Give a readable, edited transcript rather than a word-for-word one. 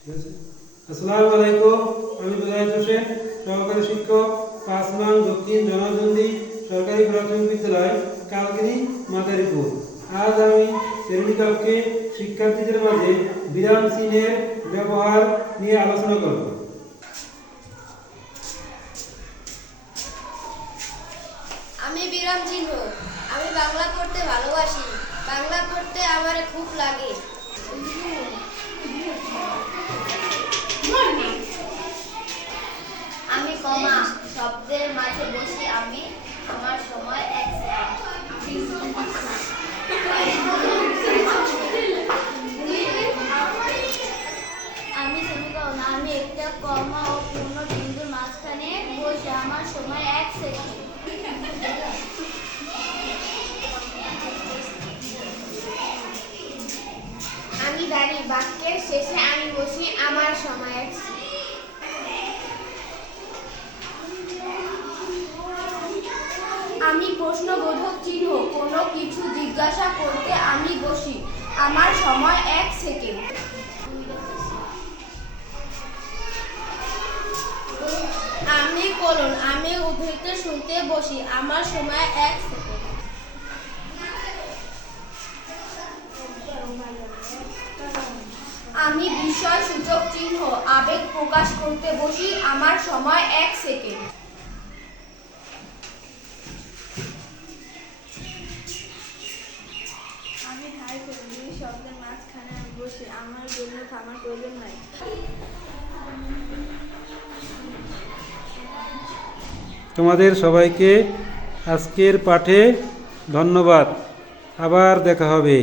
আসসালামু আলাইকুম। আমি মুজাহিদ হোসেন, সহকারী শিক্ষক ৫ নং দক্ষিণ জনদন্দি সরকারি প্রাথমিক বিদ্যালয় কালকিনি মাদারীপুর। আজ আমি শ্রেণীকক্ষে শিক্ষার্থীদের মাঝে বিরাম চিহ্নের ব্যবহার নিয়ে আলোচনা করব। আমি বিরাম চিহ্ন। আমি বাংলা পড়তে ভালোবাসি। বাংলা পড়তে আমার খুব লাগে। আমি কমা শব্দের মাঝে বসি। আমি আমার সময় 1 সেকেন্ড। আমি সেমিকোলন। আমি একটা কমা ও পূর্ণ বিন্দুর মাঝখানে বসি। আমার সময় 1 সেকেন্ড। আমি দাঁড়ি বাক্যের শেষে আমি বসি। আমার সময় 1 সেকেন্ড। আমি প্রশ্নবোধক চিহ্ন। কোনো কিছু জিজ্ঞাসা করতে আমি বসি। আমার সময় 1 সেকেন্ড। আমি কোলন। আমি উদ্ধৃতি শুনতে বসি। আমার সময় 1 সেকেন্ড। আমি বিষয় সূচক চিহ্ন আবেগ প্রকাশ করতে বসি। আমার সময় 1 সেকেন্ড। আমি হাই করি। দুই শব্দের মাঝখানে আমি বসি। আমার জন্য থামার প্রয়োজন নাই। তোমাদের সবাইকে আজকের পাঠে ধন্যবাদ। আবার দেখা হবে।